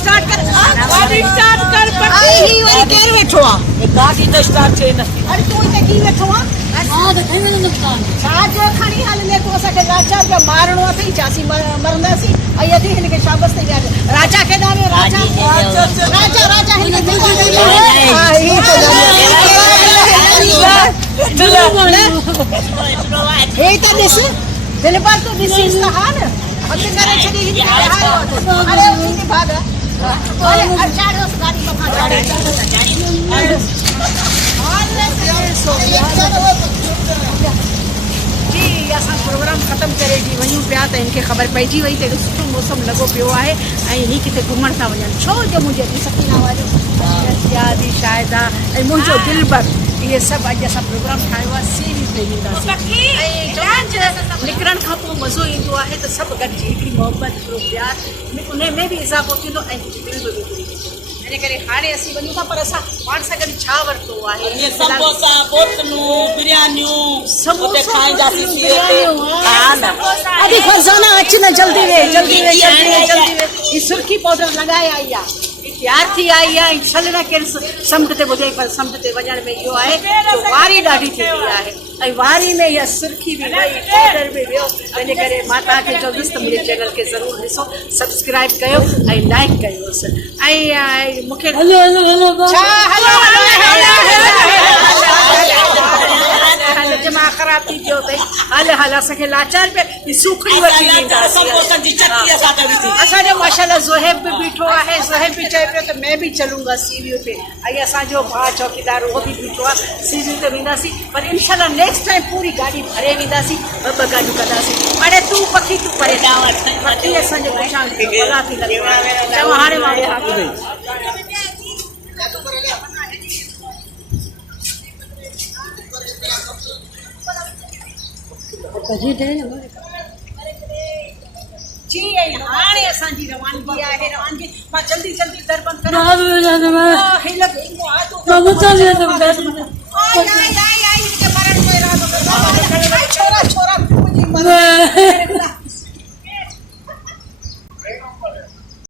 स्टार्ट कर गाड़ी स्टार्ट कर पटी ही वरी केर वेठो आ गाड़ी तो स्टार्ट थे न अरे तू इते की वेठो आ हां तो खणी न नुकसान छाजो खणी हाल ले तो असा के राजा के मारणो अथई जासी मरंदासी आई अथी हिन के शाबाश ते राजा के नामे राजा राजा हिन के हां ही तो हे तो दिस दिल पर तो दिस इज द हाल अगे करे छडी हिन के हाल अरे उनकी भाग अरे अचार उस गाड़ी में खा जी असां प्रोग्राम ख़त्म करे जी वञूं पिया त इनके ख़बर पइजी वई त सुठो मौसम लॻो पियो आहे ऐं ही किथे घुमण था वञनि छो जो मुंहिंजे अॼु सकीना वारियूं यादी शायदा ऐं मुंहिंजो दिलबर ये सब अॼु असां प्रोग्राम ठाहियो आहे सीवी ते ईंदासीं निकिरण खां पोइ मज़ो ईंदो आहे त सभु गॾिजी हिकिड़ी मोहबत हिकिड़ो प्यार उन में बि इज़ाफ़ो थींदो ऐं दिलि बि विकिणी वेंदो इन करे हाणे असीं वञूं था पर असां पाण सां गॾु छा वरितो आहे समोसा बोतलूं बिरयानियूं समोसा खाईंदासीं अरे फरजाना अच न जल्दी वे ये सुर्खी पाउडर लगाए आई आहे तैयार थी आई आहे छल न केर समुंड ते ॿुधे पर समुंड ते वञण में इहो आहे जो वारी ॾाढी थींदी आहे ऐं वारी में इहा सुर्खी बि वई पाउडर बि वियो इन करे मां तव्हांखे चवंदुसि त मुंहिंजे चैनल खे ज़रूरु ॾिसो सब्सक्राइब कयो ऐं लाइक कयोसि ऐं मूंखे दिमाग़ ख़राब थी वियो अथई हल असांखे लाचार पे सूखड़ी वठी असांजो माशाल्लाह ज़ोहेब बि बीठो आहे ज़ोहेब बि चए पियो त मैं भी चलूंगा सीवियो पे ऐं असांजो भाउ चौकीदार उहो बि बीठो आहे सीवियो ते वेंदासीं पर इंशाल्लाह नेक्स्ट टाइम पूरी गाॾी भरे वेंदासीं ॿ गाॾियूं कंदासीं हाणे तूं पखी तूं परे पखी असांजे पुठियां भला थी लॻे चवां हाणे मां जी हाणे असांजी रवानगी आहे रवानगी मां जल्दी दर बंद करा